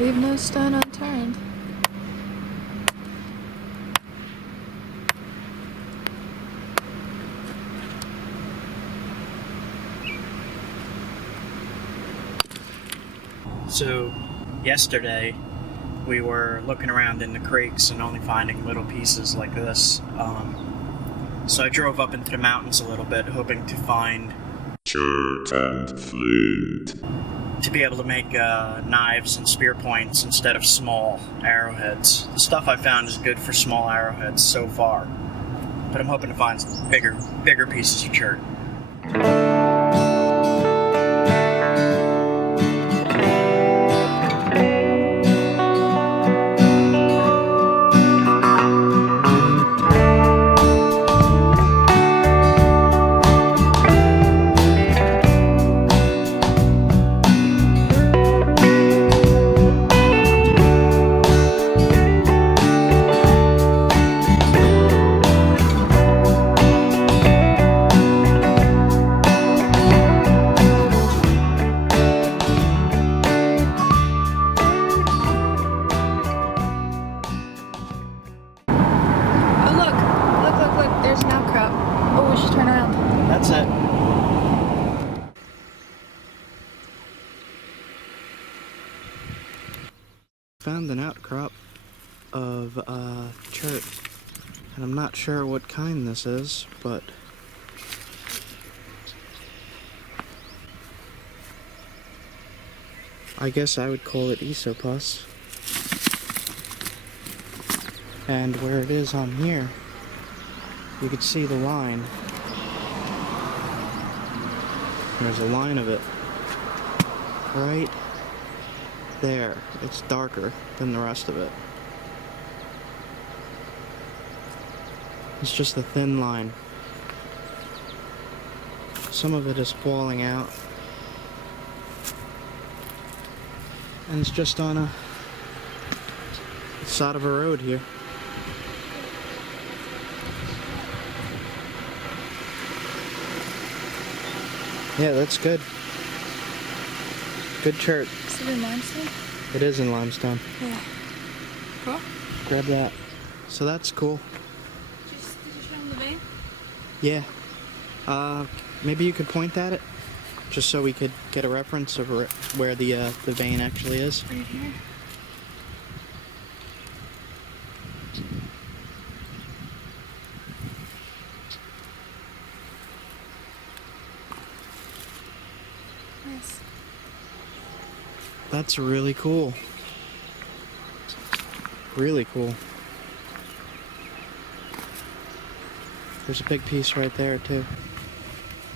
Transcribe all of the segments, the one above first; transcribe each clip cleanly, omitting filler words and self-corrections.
Leave no stone unturned. So, yesterday we were looking around in the creeks and only finding little pieces like this. So I drove up into the mountains a little bit, hoping to find Chert and Flint. to be able to make knives and spear points instead of small arrowheads. The stuff I found is good for small arrowheads so far, but I'm hoping to find some bigger pieces of chert. That's it. Found an outcrop of chert, and I'm not sure what kind this is, but I guess I would call it Esopus. And where it is on here, you can see the line. There's a line of it right there. It's darker than the rest of it. It's just a thin line. Some of it is falling out. And it's just on a side of a road here. Yeah, that's good. Good chert. Is it in limestone? It is in limestone. Yeah. Cool. Grab that. So that's cool. Did you show him the vein? Yeah. Maybe you could point at it, just so we could get a reference of where the vein actually is. Right here. Nice. That's really cool. Really cool. There's a big piece right there too.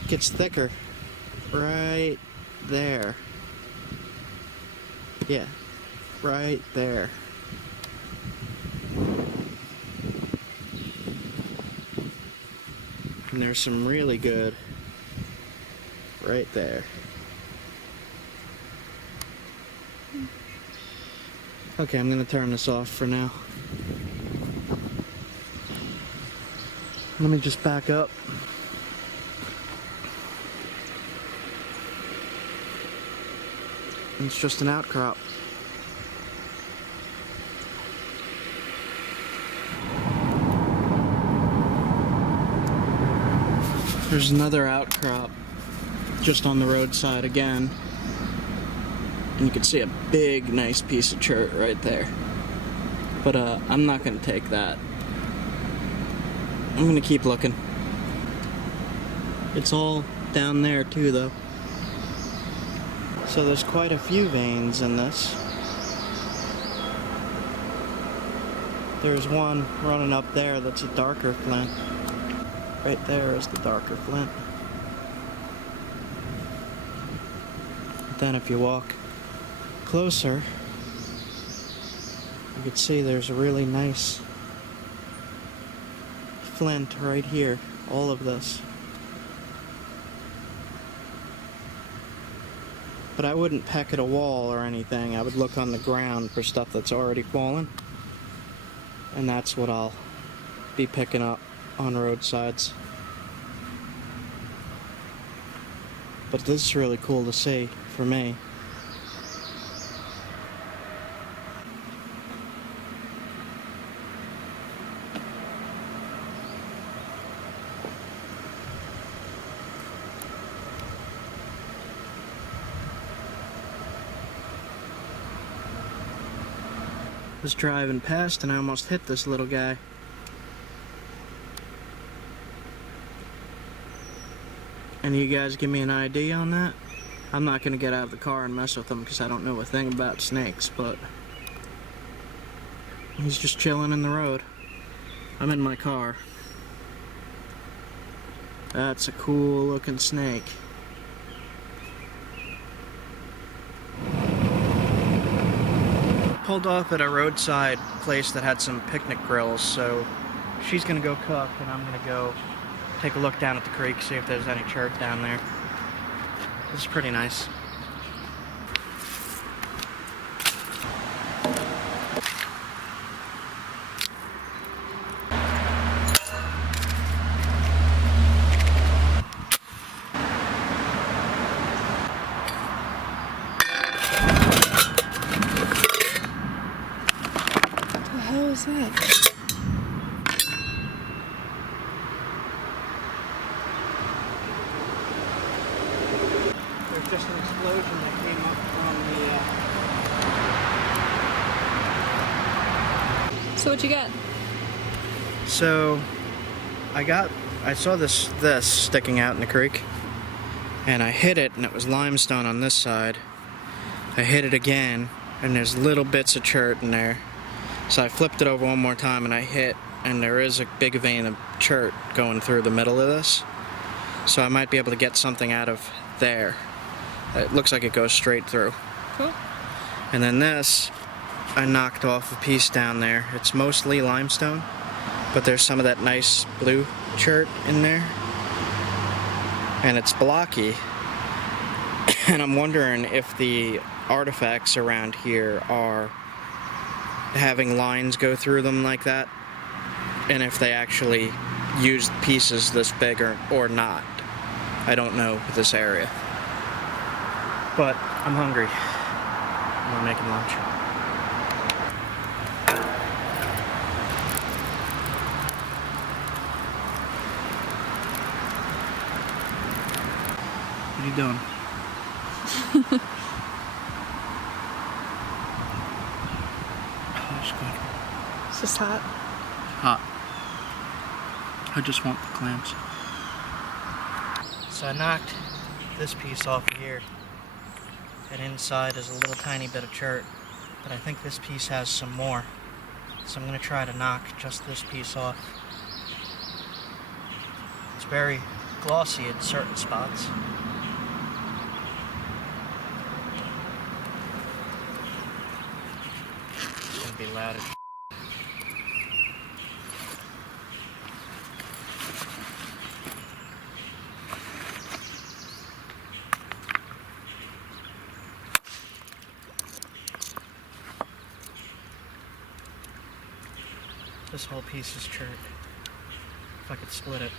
It gets thicker. Right there. Yeah. Right there. And there's some really good right there. Okay, I'm gonna turn this off for now. Let me just back up. It's just an outcrop. There's another outcrop just on the roadside again. And you can see a big, nice piece of chert right there. But I'm not gonna take that. I'm gonna keep looking. It's all down there too, though. So there's quite a few veins in this. There's one running up there that's a darker flint. Right there is the darker flint. But then if you walk closer, you can see there's a really nice flint right here. All of this. But I wouldn't peck at a wall or anything. I would look on the ground for stuff that's already fallen. And that's what I'll be picking up on roadsides. But this is really cool to see for me. was driving past and I almost hit this little guy. And you guys give me an ID on that? I'm not gonna get out of the car and mess with him because I don't know a thing about snakes, but he's just chilling in the road. I'm in my car. That's a cool looking snake. Pulled off at a roadside place that had some picnic grills, so she's gonna go cook and I'm gonna go take a look down at the creek, see if there's any chert down there. This is pretty nice. What the hell is that? There's just an explosion that came up from the... So what you got? So, I saw this sticking out in the creek, and I hit it, and it was limestone on this side. I hit it again, and there's little bits of chert in there. So I flipped it over one more time, and I hit, and there is a big vein of chert going through the middle of this. So I might be able to get something out of there. It looks like it goes straight through. Cool. And then this, I knocked off a piece down there. It's mostly limestone, but there's some of that nice blue chert in there. And it's blocky. And I'm wondering if the artifacts around here are having lines go through them like that, and if they actually used pieces this big or not. I don't know this area. But I'm hungry. We're making lunch. What are you doing? Oh, that's good. It's just hot. Hot. I just want the clamps. So I knocked this piece off of here. And inside is a little tiny bit of chert. But I think this piece has some more. So I'm going to try to knock just this piece off. It's very glossy in certain spots. It's going to be loud as this whole piece is chert. If I could split it.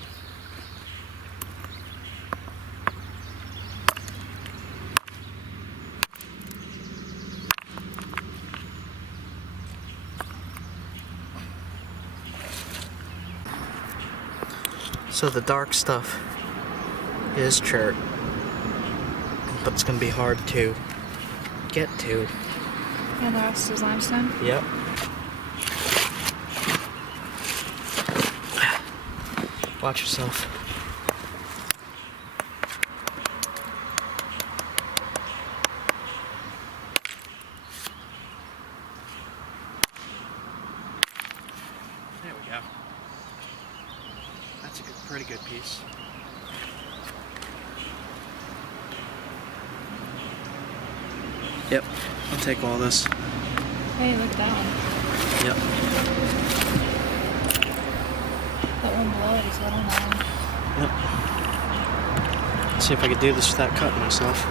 So the dark stuff is chert, but it's going to be hard to get to. And the rest is limestone? Yep. Watch yourself. There we go. That's a pretty good piece. Yep, I'll take all this. Hey, look at that one. Yep. That one below it is little now. Yep. Let's see if I could do this without cutting myself.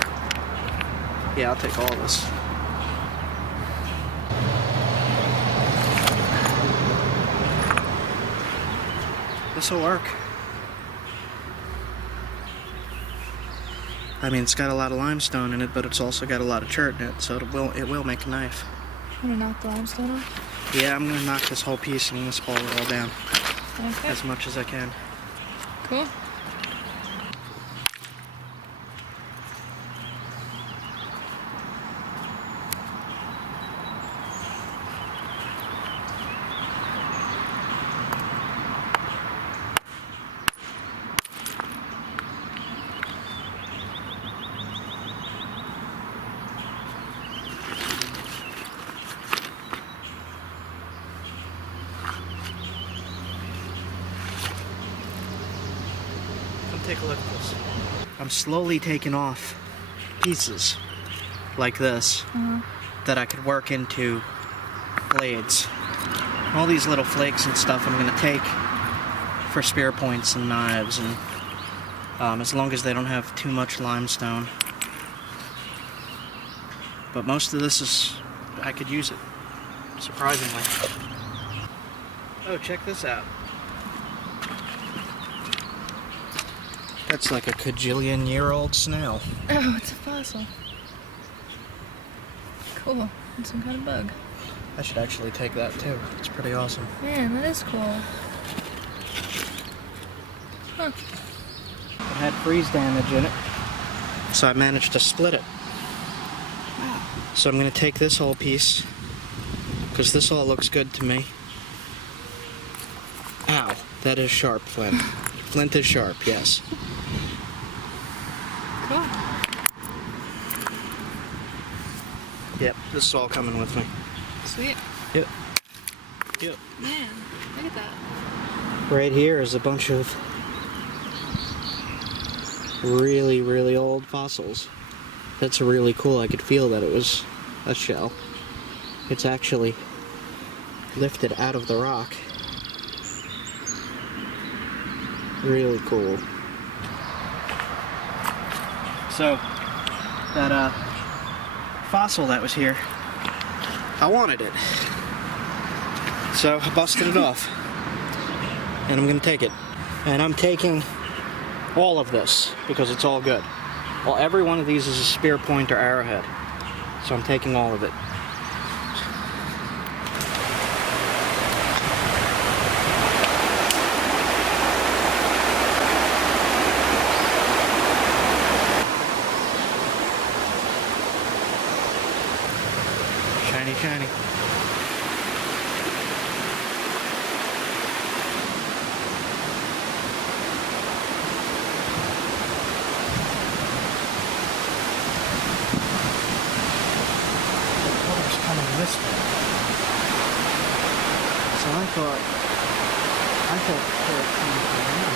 Yeah, I'll take all of this. This'll work. I mean, it's got a lot of limestone in it, but it's also got a lot of chert in it, so it will make a knife. I'm gonna knock the limestone off. Yeah, I'm gonna knock this whole piece and this ball it all down Okay. as much as I can. Cool. take a look at this. I'm slowly taking off pieces like this that I could work into blades. All these little flakes and stuff I'm gonna take for spear points and knives, and as long as they don't have too much limestone. But most of this is, I could use it, surprisingly. Oh, check this out. That's like a cajillion-year-old snail. Oh, it's a fossil. Cool. It's some kind of bug. I should actually take that too. It's pretty awesome. Man, that is cool. Huh. It had freeze damage in it, so I managed to split it. So I'm going to take this whole piece, because this all looks good to me. Ow, that is sharp, Flint. Flint is sharp, yes. Cool. Yep, this is all coming with me. Sweet. Yep. Yep. Man, look at that. Right here is a bunch of really, really old fossils. That's really cool. I could feel that it was a shell. It's actually lifted out of the rock. Really cool. So, that fossil that was here, I wanted it. So I busted it off. And I'm gonna take it. And I'm taking all of this because it's all good. Well, every one of these is a spear point or arrowhead. So I'm taking all of it. Shiny, shiny. This way. So I thought it came from here.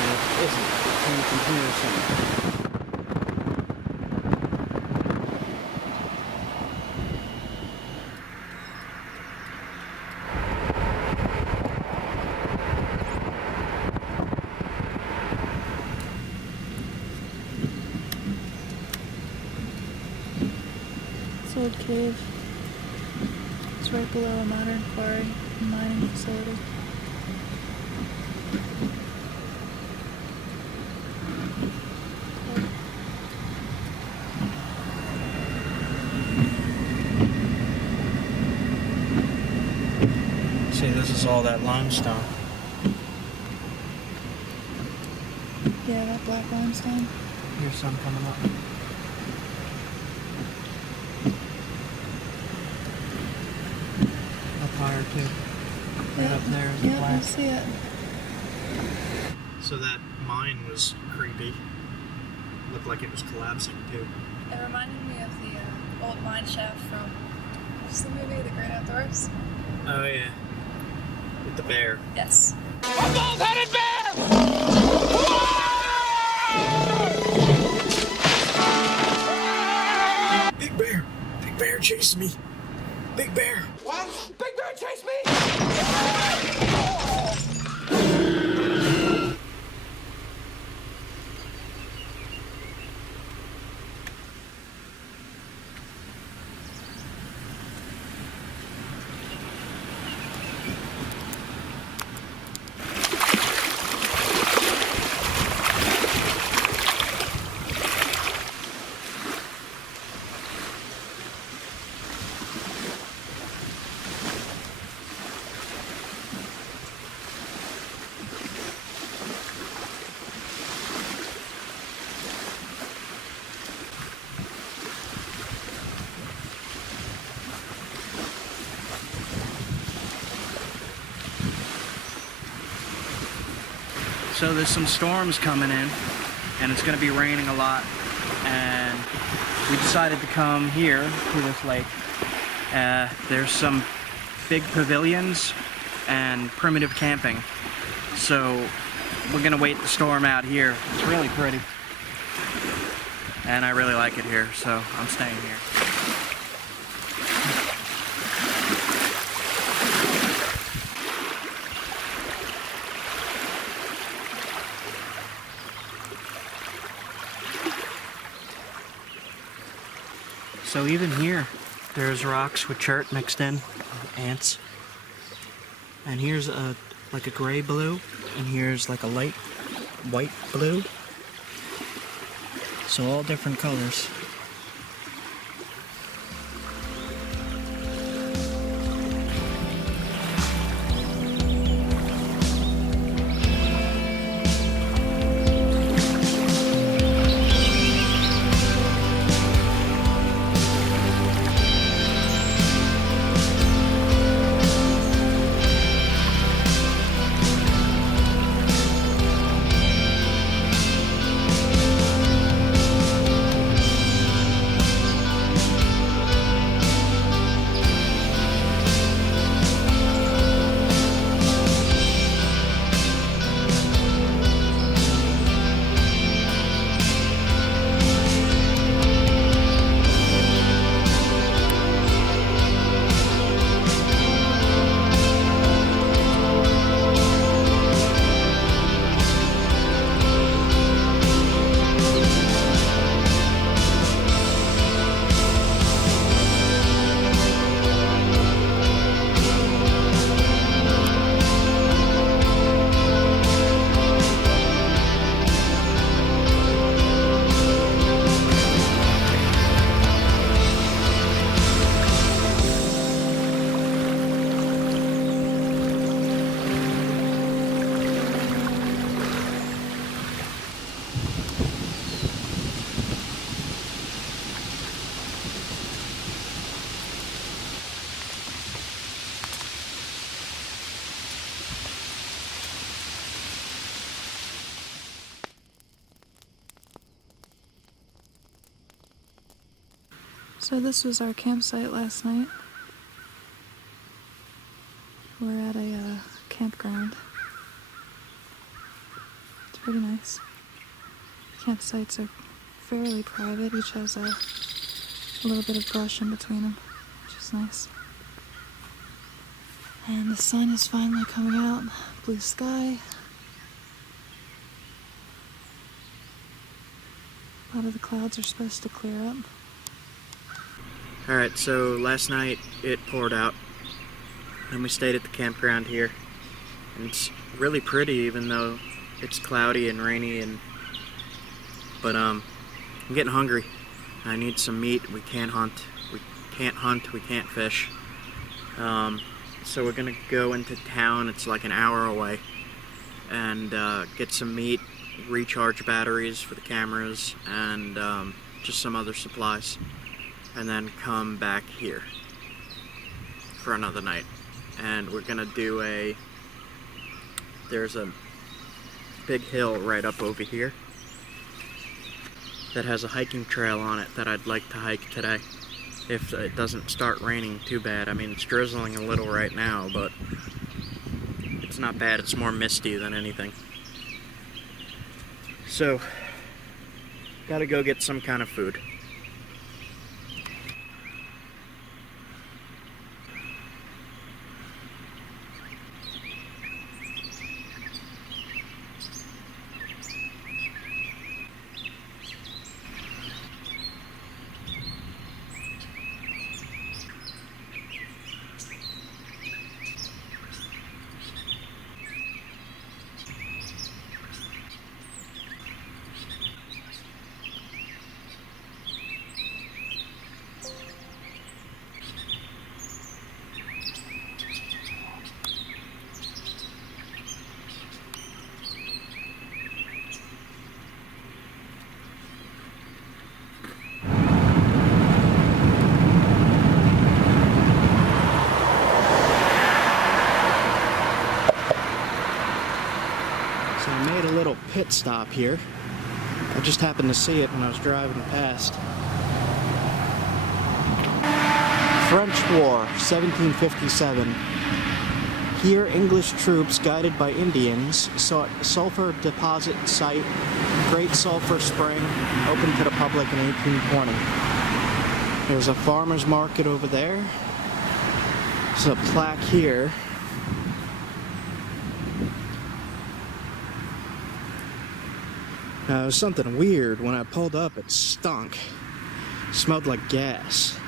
And it isn't. It came from here somewhere. This old cave. It's right below a modern quarry and mining facility. See, this is all that limestone. Yeah, that black limestone. Here's some coming up. Higher too. Right up there is the Yeah, I black. see it. So that mine was creepy. Looked like it was collapsing too. It reminded me of the old mine shaft from what's the movie, The Great Outdoors? Oh yeah. With the bear. Yes. A bald-headed bear! Big bear! Big bear chased me! Big bear! What? Big bear chased me! So there's some storms coming in, and it's going to be raining a lot, and we decided to come here to this lake. There's some big pavilions and primitive camping. So we're gonna wait the storm out here. It's really pretty. And I really like it here, so I'm staying here. So even here, there's rocks with chert mixed in, ants. And here's like a gray blue, and here's like a light white blue. So all different colors. So this was our campsite last night. We're at a campground. It's pretty nice. Campsites are fairly private. Each has a little bit of brush in between them, which is nice. And the sun is finally coming out. Blue sky. A lot of the clouds are supposed to clear up. Alright, so last night it poured out, and we stayed at the campground here. And it's really pretty, even though it's cloudy and rainy. But I'm getting hungry. I need some meat. We can't hunt. We can't fish. So we're gonna go into town. It's like an hour away, and get some meat, recharge batteries for the cameras, and just some other supplies. And then come back here for another night. And we're gonna do there's a big hill right up over here that has a hiking trail on it that I'd like to hike today, if it doesn't start raining too bad. I mean, it's drizzling a little right now, but it's not bad. It's more misty than anything. So, gotta go get some kind of food. Pit stop here. I just happened to see it when I was driving past. French War, 1757. Here, English troops, guided by Indians, sought sulfur deposit site, Great Sulphur Spring, opened to the public in 1820. There's a farmer's market over there. There's a plaque here. Now, it was something weird. When I pulled up, it stunk. It smelled like gas.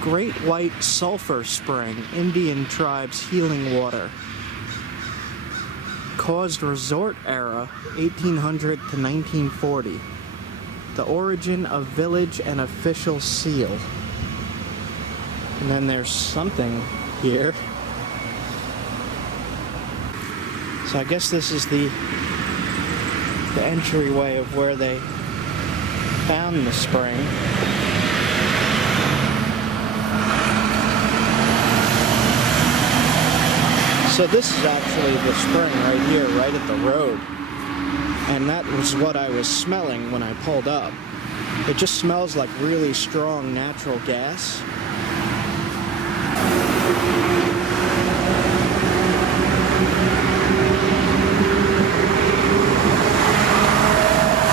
Great White Sulphur Spring, Indian tribes healing water. Caused resort era, 1800 to 1940. The origin of village and official seal. And then there's something here. So I guess this is the entryway of where they found the spring. So this is actually the spring right here, right at the road. And that was what I was smelling when I pulled up. It just smells like really strong natural gas.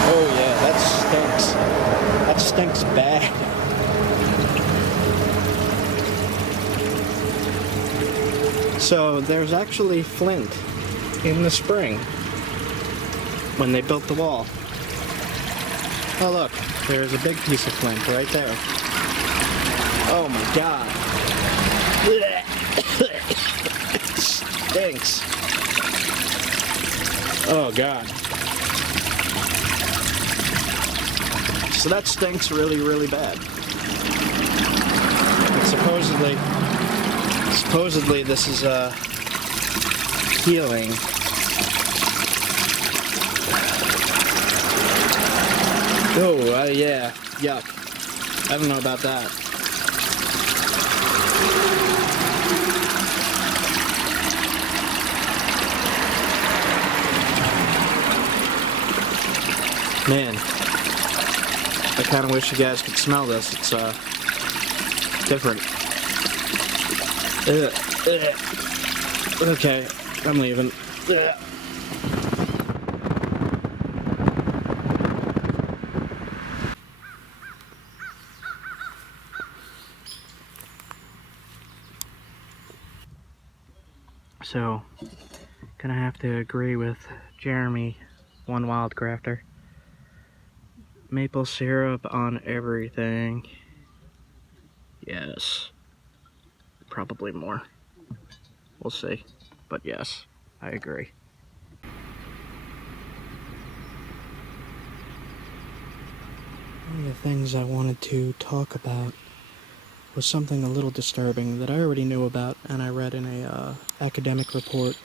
Oh yeah, that stinks. That stinks bad. So there's actually flint in the spring when they built the wall. Oh look, there's a big piece of flint right there. Oh my god. Stinks. Oh god. So that stinks really, really bad. And supposedly this is healing. Oh, yeah, yuck. I don't know about that. Man, I kind of wish you guys could smell this. It's different. Okay, I'm leaving. So, gonna have to agree with Jeremy, one wild crafter. Maple syrup on everything. Yes. Probably more. We'll see. But yes, I agree. One of the things I wanted to talk about was something a little disturbing that I already knew about and I read in a academic report.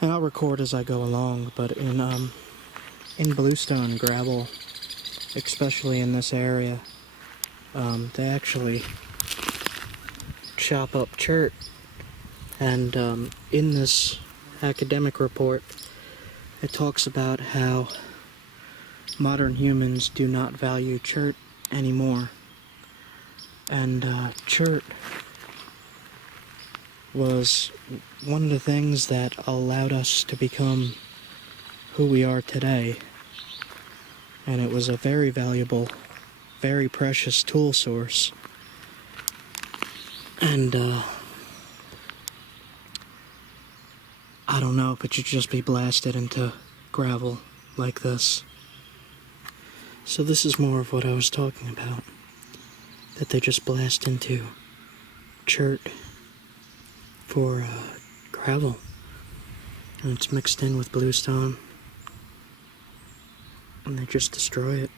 And I'll record as I go along, but in bluestone gravel, especially in this area, they actually chop up chert. And in this academic report, it talks about how modern humans do not value chert anymore. And chert was one of the things that allowed us to become who we are today. And it was a very valuable, very precious tool source. And I don't know if it should just be blasted into gravel like this. So this is more of what I was talking about. That they just blast into chert for gravel. And it's mixed in with bluestone. And they just destroy it.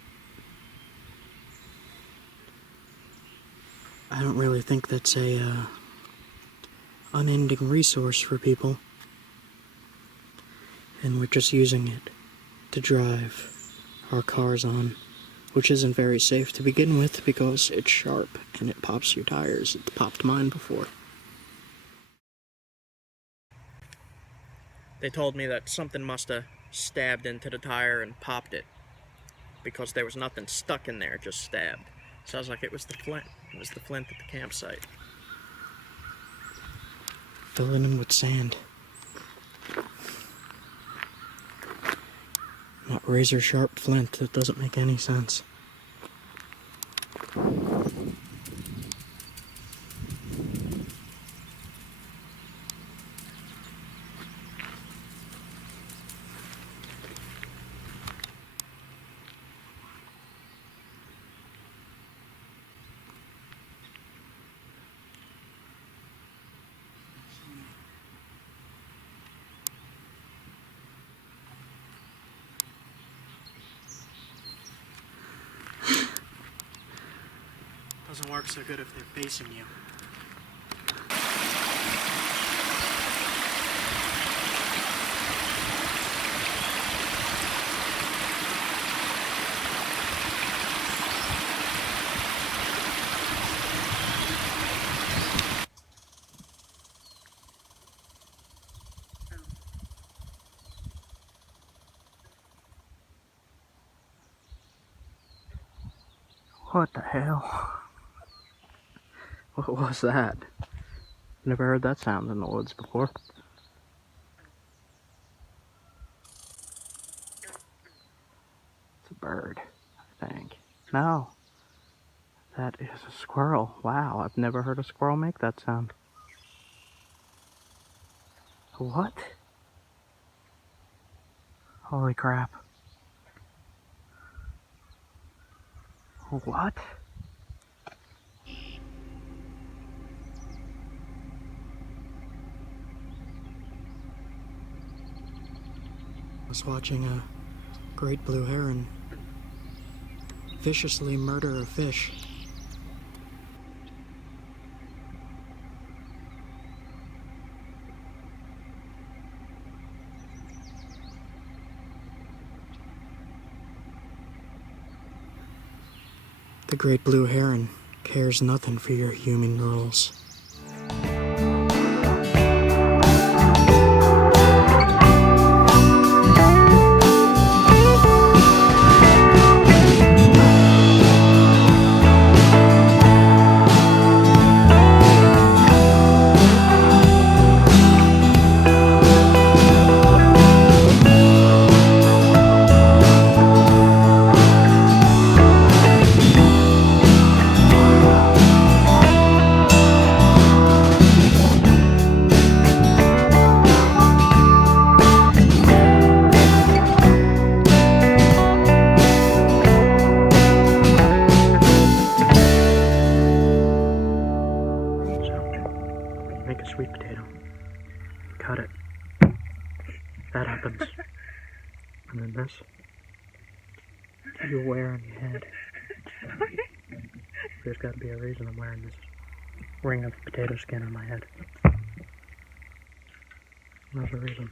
I don't really think that's a unending resource for people. And we're just using it to drive our cars on, which isn't very safe to begin with because it's sharp and it pops your tires. It popped mine before. They told me that something must have stabbed into the tire and popped it, because there was nothing stuck in there, just stabbed. Sounds like it was the flint. It was the flint at the campsite. Filling them with sand. Not razor sharp flint, that doesn't make any sense. Doesn't work so good if they're facing you. What the hell? What was that? Never heard that sound in the woods before. It's a bird, I think. No. That is a squirrel. Wow, I've never heard a squirrel make that sound. What? Holy crap. What? I was watching a great blue heron viciously murder a fish. The great blue heron cares nothing for your human rules. Make a sweet potato. Cut it. That happens. And then this. You wear on your head. There's got to be a reason I'm wearing this ring of potato skin on my head. There's a reason.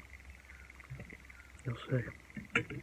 You'll see.